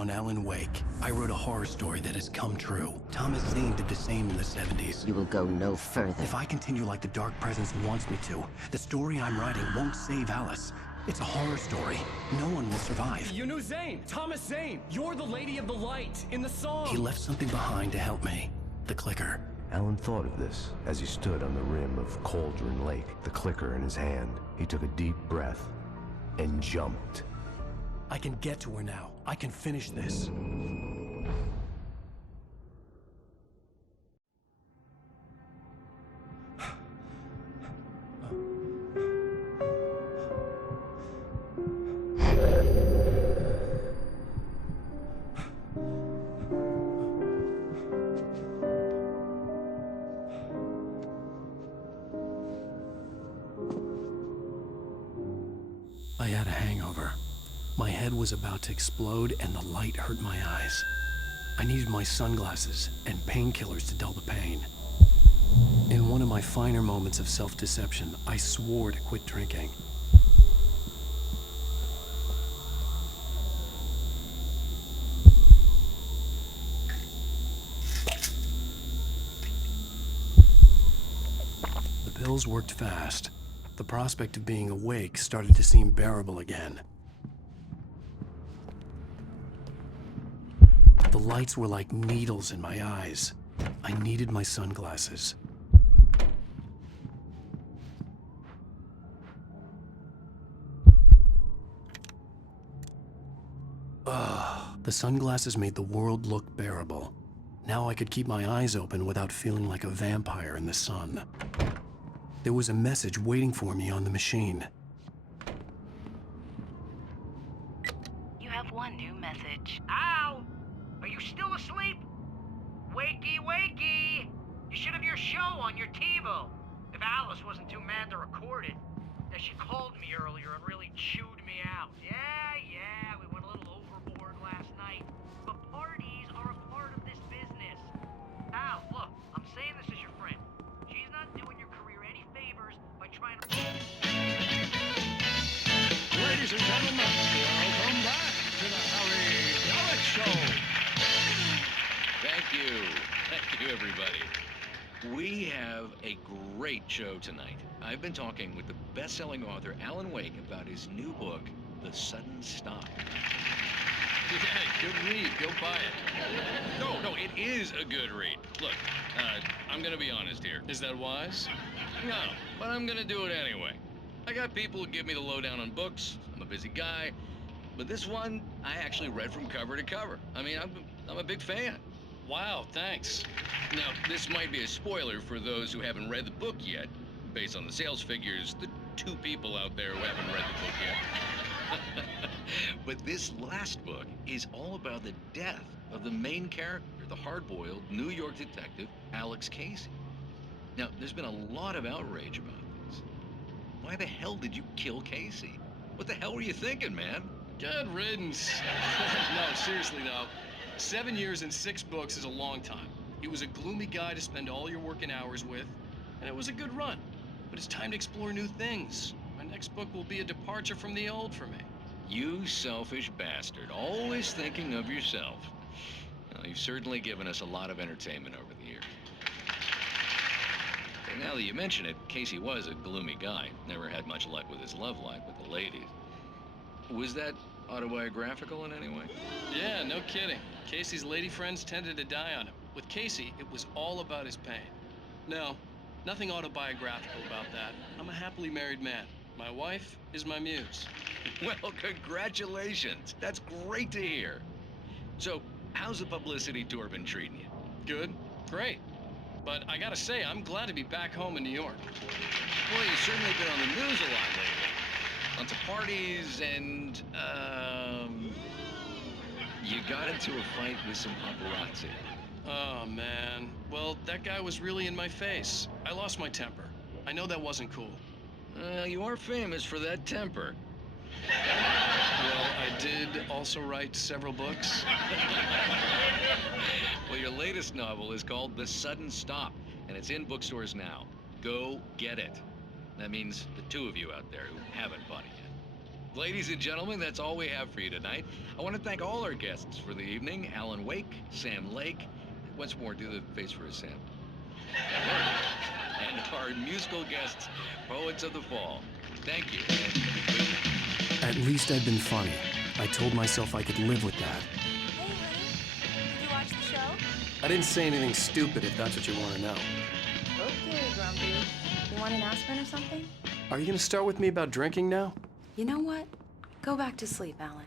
on Alan Wake. I wrote a horror story that has come true. Thomas Zane did the same in the 70s. You will go no further. If I continue like the Dark Presence wants me to, the story I'm writing won't save Alice. It's a horror story. No one will survive. You knew Zane! Thomas Zane! You're the Lady of the Light in the song! He left something behind to help me. The clicker. Alan thought of this as he stood on the rim of Cauldron Lake, the clicker in his hand. He took a deep breath and jumped. I can get to her now. I can finish this. I had a hangover. My head was about to explode and the light hurt my eyes. I needed my sunglasses and painkillers to dull the pain. In one of my finer moments of self-deception, I swore to quit drinking. The pills worked fast. The prospect of being awake started to seem bearable again. The lights were like needles in my eyes. I needed my sunglasses. The sunglasses made the world look bearable. Now I could keep my eyes open without feeling like a vampire in the sun. There was a message waiting for me on the machine. You have one new message. Al! Are you still asleep? Wakey, wakey! You should have your show on your TiVo. If Alice wasn't too mad to record it. She called me earlier and really chewed me out. Yeah, we went a little overboard last night. But parties are a part of this business. Al, look, I'm saying this as your friend. She's not doing your career any favors by trying to... Ladies and gentlemen, welcome back to the Harry Dalit Show. Thank you everybody. We have a great show tonight. I've been talking with the best-selling author Alan Wake about his new book, The Sudden Stop. Yeah, good read. Go buy it. No, it is a good read. Look, I'm gonna be honest here. Is that wise? No, but I'm gonna do it anyway. I got people who give me the lowdown on books. I'm a busy guy. But this one, I actually read from cover to cover. I mean, I'm a big fan. Wow, thanks. Now, this might be a spoiler for those who haven't read the book yet. Based on the sales figures, the 2 people out there who haven't read the book yet. But this last book is all about the death of the main character, the hard-boiled New York detective, Alex Casey. Now, there's been a lot of outrage about this. Why the hell did you kill Casey? What the hell were you thinking, man? Good riddance. No, seriously though. 7 years and 6 books is a long time. He was a gloomy guy to spend all your working hours with, and it was a good run. But it's time to explore new things. My next book will be a departure from the old for me. You selfish bastard, always thinking of yourself. Well, you've certainly given us a lot of entertainment over the years. And now that you mention it, Casey was a gloomy guy. Never had much luck with his love life with the ladies. Was that autobiographical in any way? Yeah, no kidding. Casey's lady friends tended to die on him. With Casey, it was all about his pain. No, nothing autobiographical about that. I'm a happily married man. My wife is my muse. Well, congratulations. That's great to hear. So, how's the publicity tour been treating you? Good, great. But I gotta say, I'm glad to be back home in New York. Well, you've certainly been on the news a lot lately. Lots of parties and, you got into a fight with some paparazzi. Oh, man. Well, that guy was really in my face. I lost my temper. I know that wasn't cool. You are famous for that temper. Well, I did also write several books. Well, your latest novel is called The Sudden Stop, and it's in bookstores now. Go get it. That means the 2 of you out there who haven't bought it yet. Ladies and gentlemen, that's all we have for you tonight. I want to thank all our guests for the evening. Alan Wake, Sam Lake. Once more, do the face for us, Sam. And our musical guests, Poets of the Fall. Thank you. At least I'd been funny. I told myself I could live with that. Hey, honey. Did you watch the show? I didn't say anything stupid if that's what you want to know. Okay, Grumpy. You want an aspirin or something? Are you gonna start with me about drinking now? You know what? Go back to sleep, Alan.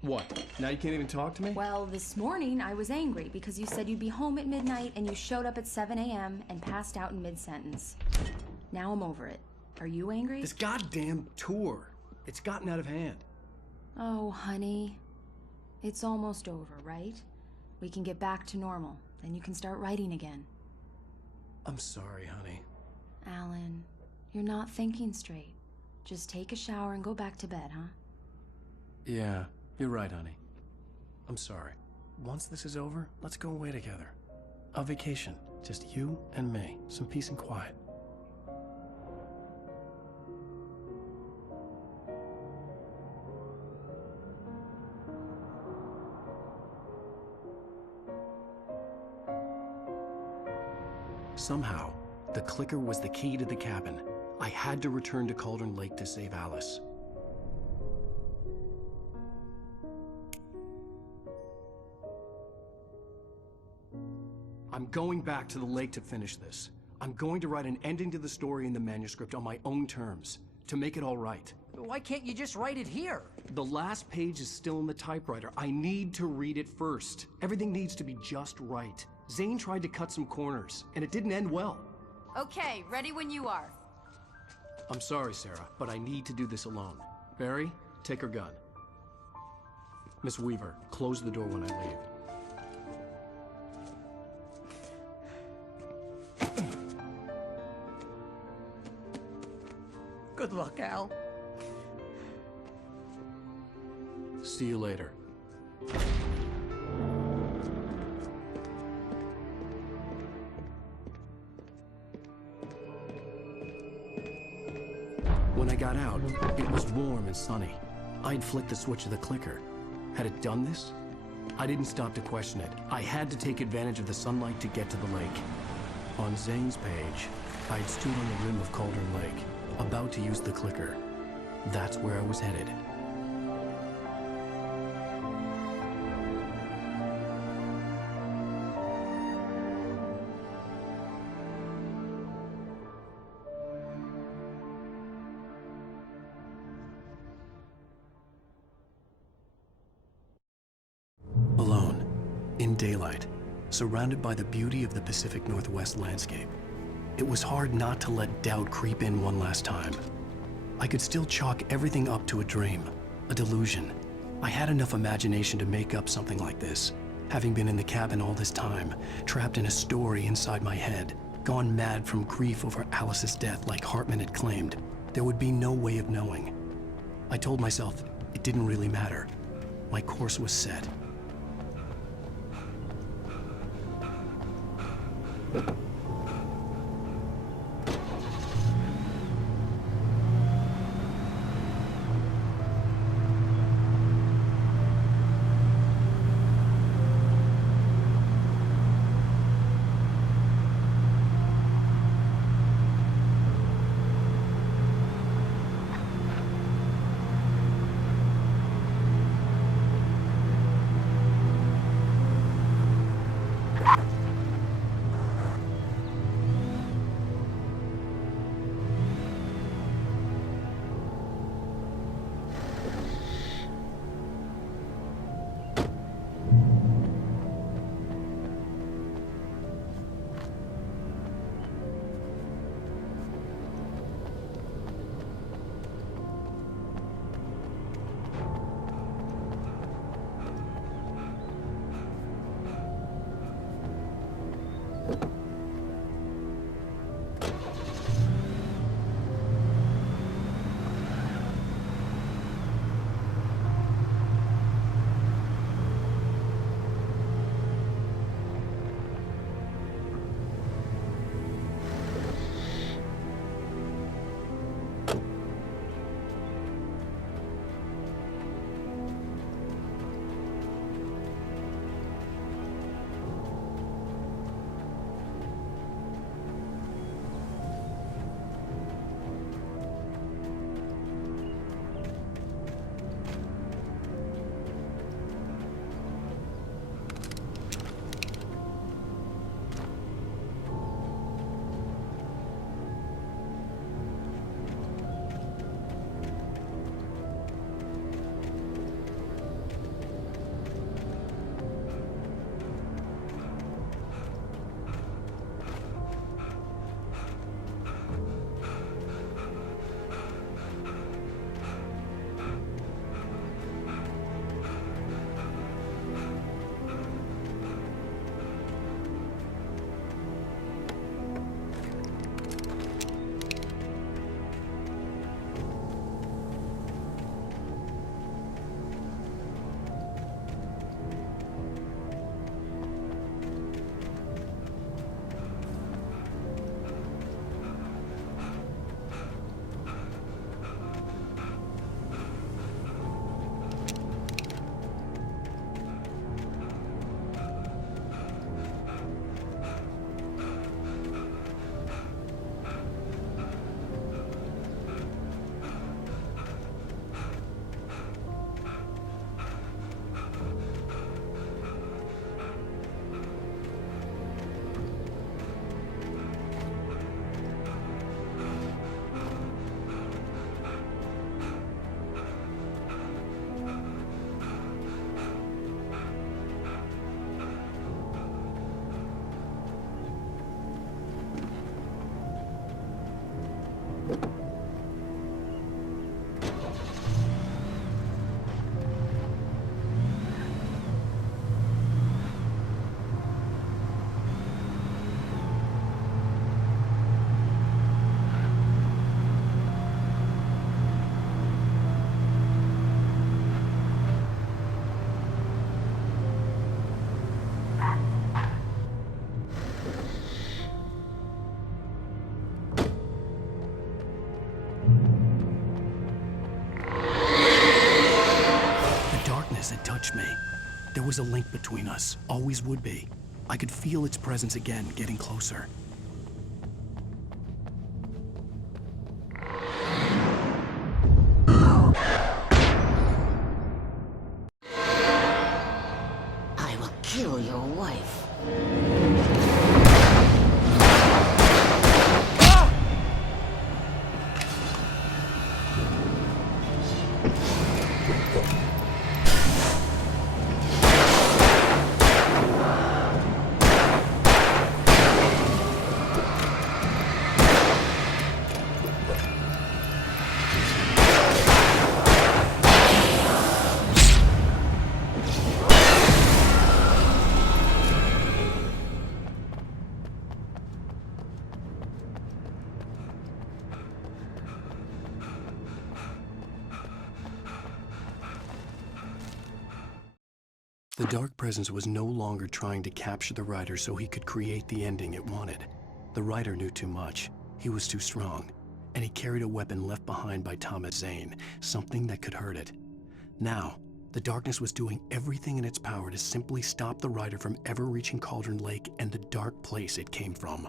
What? Now you can't even talk to me? Well, this morning I was angry because you said you'd be home at midnight and you showed up at 7 a.m. and passed out in mid-sentence. Now I'm over it. Are you angry? This goddamn tour. It's gotten out of hand. Oh, honey. It's almost over, right? We can get back to normal. Then you can start writing again. I'm sorry, honey. Alan, you're not thinking straight. Just take a shower and go back to bed, huh? Yeah, you're right, honey. I'm sorry. Once this is over, let's go away together. A vacation. Just you and me. Some peace and quiet. Somehow, the clicker was the key to the cabin. I had to return to Cauldron Lake to save Alice. I'm going back to the lake to finish this. I'm going to write an ending to the story in the manuscript on my own terms, to make it all right. Why can't you just write it here? The last page is still in the typewriter. I need to read it first. Everything needs to be just right. Zane tried to cut some corners, and it didn't end well. Okay, ready when you are. I'm sorry, Sarah, but I need to do this alone. Barry, take her gun. Miss Weaver, close the door when I leave. Good luck, Al. See you later. When I got out, it was warm and sunny. I'd flicked the switch of the clicker. Had it done this? I didn't stop to question it. I had to take advantage of the sunlight to get to the lake. On Zane's page, I'd stood on the rim of Cauldron Lake, about to use the clicker. That's where I was headed. Alone, in daylight, surrounded by the beauty of the Pacific Northwest landscape. It was hard not to let doubt creep in one last time. I could still chalk everything up to a dream, a delusion. I had enough imagination to make up something like this, having been in the cabin all this time, trapped in a story inside my head, gone mad from grief over Alice's death like Hartman had claimed. There would be no way of knowing. I told myself it didn't really matter. My course was set. There was a link between us, always would be. I could feel its presence again, getting closer. I will kill your wife. The Dark Presence was no longer trying to capture the writer so he could create the ending it wanted. The writer knew too much. He was too strong. And he carried a weapon left behind by Thomas Zane, something that could hurt it. Now, the darkness was doing everything in its power to simply stop the writer from ever reaching Cauldron Lake and the dark place it came from.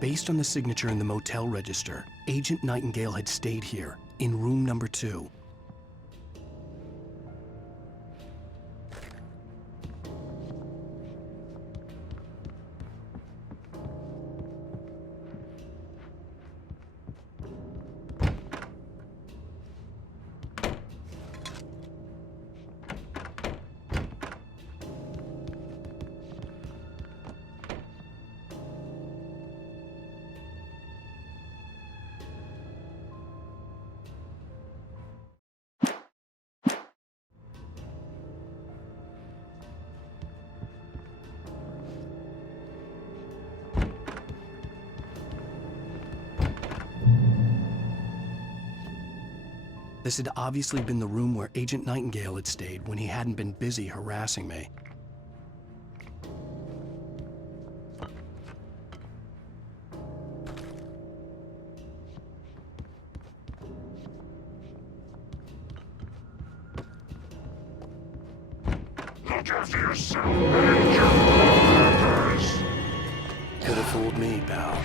Based on the signature in the motel register, Agent Nightingale had stayed here, in room number 2. This had obviously been the room where Agent Nightingale had stayed when he hadn't been busy harassing me. Look after yourself and your brothers. Could have fooled me, pal.